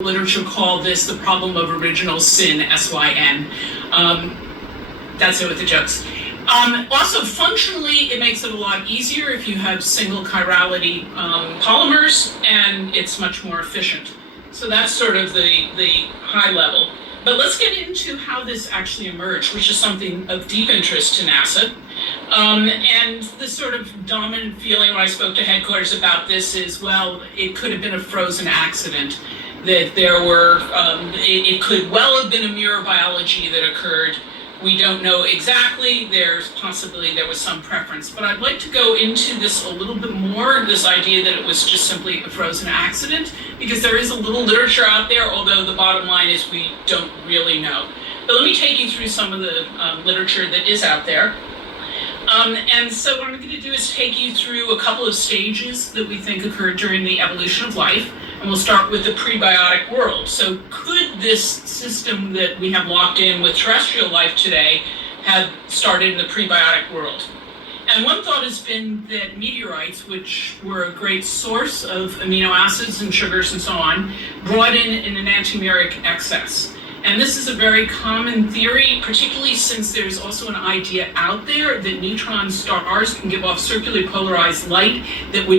Literature call this the problem of original sin, SYN. That's it with the jokes. Also, functionally, it makes it a lot easier if you have single chirality polymers, and it's much more efficient. So that's sort of the high level. But let's get into how this actually emerged, which is something of deep interest to NASA. And the sort of dominant feeling when I spoke to headquarters about this is, well, it could have been a frozen accident, that there were, it could well have been a mirror biology that occurred. We don't know exactly. There's possibly there was some preference, but I'd like to go into this a little bit more, this idea that it was just simply a frozen accident, because there is a little literature out there, although the bottom line is we don't really know. But let me take you through some of the literature that is out there. And so what I'm going to do is take you through a couple of stages that we think occurred during the evolution of life, and we'll start with the prebiotic world. So could this system that we have locked in with terrestrial life today have started in the prebiotic world? And one thought has been that meteorites, which were a great source of amino acids and sugars and so on, brought in an antimeric excess. And this is a very common theory, particularly since there's also an idea out there that neutron stars can give off circularly polarized light that would